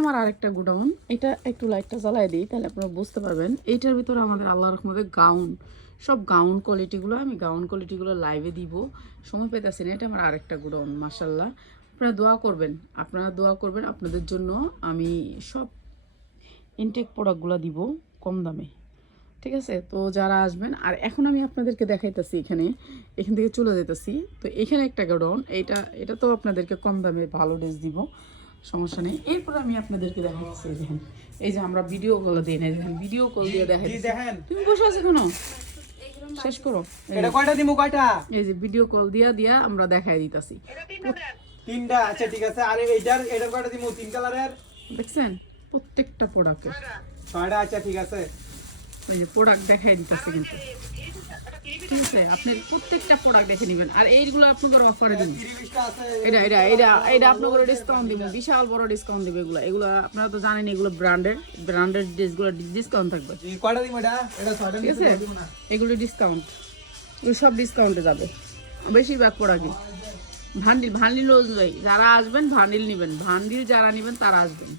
আমার আরেকটা গোডাউন, এটা একটু লাইটটা জ্বালাই দিই তাহলে আপনারা বুঝতে পারবেন। এইটার ভিতরে আমাদের আল্লাহর রহমতে গাউন, সব গাউন কোয়ালিটিগুলো, আমি গাউন কোয়ালিটিগুলো লাইভে দিব, সময় পেতেছি না। এটা আমার আরেকটা গোডাউন। মাশাল্লাহ, আপনারা দোয়া করবেন, আপনাদের জন্য আমি সব ইনটেক প্রোডাক্টগুলো দিব কম দামে, ঠিক আছে? তো যারা আসবেন, আর এখন আমি আপনাদেরকে দেখাইতেছি এখান থেকে চলে যেতেছি। তো এখানে একটা গোডাউন, এটা তো আপনাদেরকে কম দামে ভালো ড্রেস দিব, সমস্যা নেই। এরপর আমি আপনাদেরকে দেখাচ্ছি, দেখেন এই যে আমরা ভিডিও কল দিই না, দেখেন ভিডিও কল দিয়ে দেখাই। তুমি বসে আছো কেন, শেষ করো। এটা কয়টা দিমু কয়টা? এই যে ভিডিও কল দিয়া আমরা দেখাই দিতেছি। তিনটা, আচ্ছা ঠিক আছে। আর এটার কয়টা দিমু? তিন কালারের, দেখছেন প্রত্যেকটা প্রোডাক্টের ছয়টা, আচ্ছা ঠিক আছে। এই যে প্রোডাক্ট দেখাই দিতেছি কিন্তু, ঠিক আছে? আপনি প্রত্যেকটা প্রোডাক্ট দেখে নেবেন। আর এইগুলো আপনাদের অফারে দিন, এটা আপনাদের ডিসকাউন্ট দিবেন, বিশাল বড় ডিসকাউন্ট দিবে। এগুলো আপনারা তো জানেন, এগুলো ব্র্যান্ডেড ড্রেসগুলো ডিসকাউন্ট থাকবে। কয়টা দিমু এটা? এটা ছয়টা ঠিক আছে, এগুলো ডিসকাউন্ট, এগুলো সব ডিসকাউন্টে যাবে বেশিরভাগ প্রোডাক্টই। ভান্ডিল অনুযায়ী যারা আসবেন ভান্ডিল নেবেন, ভান্ডিল যারা নেবেন তারা আসবেন।